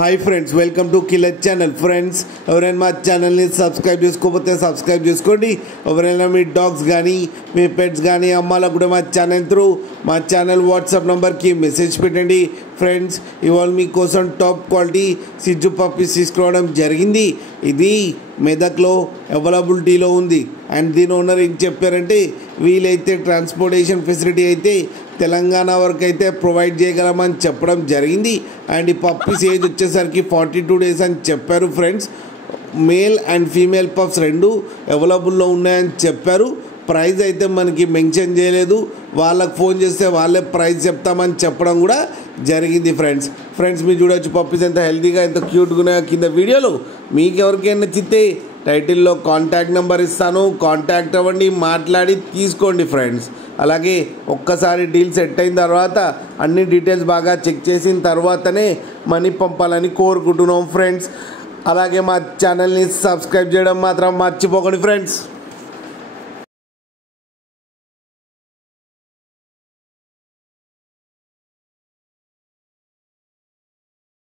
Hi friends, welcome to killer channel. Friends, ఎవరైనా మా ఛానల్ని సబ్స్క్రైబ్ చేసుకోకపోతే సబ్స్క్రైబ్ చేసుకోండి. ఎవరైనా మీ డాగ్స్ కానీ మీ పెట్స్ కానీ అమ్మాలకు కూడా మా ఛానల్ వాట్సాప్ నెంబర్కి మెసేజ్ పెట్టండి. ఫ్రెండ్స్, ఇవాళ మీకోసం టాప్ క్వాలిటీ సిజ్జు పప్పీస్ తీసుకురావడం జరిగింది. ఇది మెదక్లో అవైలబిలిటీలో ఉంది. అండ్ దీని ఓనర్ ఏం చెప్పారంటే, వీలైతే ట్రాన్స్పోర్టేషన్ ఫెసిలిటీ అయితే తెలంగాణ వరకు అయితే ప్రొవైడ్ చేయగలమని చెప్పడం జరిగింది. అండ్ ఈ పప్పీస్ ఏజ్ వచ్చేసరికి 42 days అని చెప్పారు. Friends, male and female pups రెండు అవైలబుల్లో ఉన్నాయని చెప్పారు. ప్రైస్ అయితే మనకి మెన్షన్ చేయలేదు. వాళ్ళకి ఫోన్ చేస్తే వాళ్ళే ప్రైస్ చెప్తామని చెప్పడం కూడా జరిగింది. ఫ్రెండ్స్ మీరు చూడవచ్చు పప్పీస్ ఎంత హెల్తీగా ఎంత క్యూట్గా ఉన్నాయో. కింద వీడియోలో మీకు ఎవరికైనా నచ్చితే టైటిల్లో కాంటాక్ట్ నెంబర్ ఇస్తాను, కాంటాక్ట్ అవ్వండి, మాట్లాడి తీసుకోండి. ఫ్రెండ్స్, అలాగే ఒక్కసారి డీల్ సెట్ అయిన తర్వాత అన్ని డీటెయిల్స్ బాగా చెక్ చేసిన తర్వాతనే మనీ పంపాలని కోరుకుంటున్నాం. ఫ్రెండ్స్, అలాగే మా ఛానల్ని సబ్స్క్రైబ్ చేయడం మాత్రం మర్చిపోకండి. ఫ్రెండ్స్.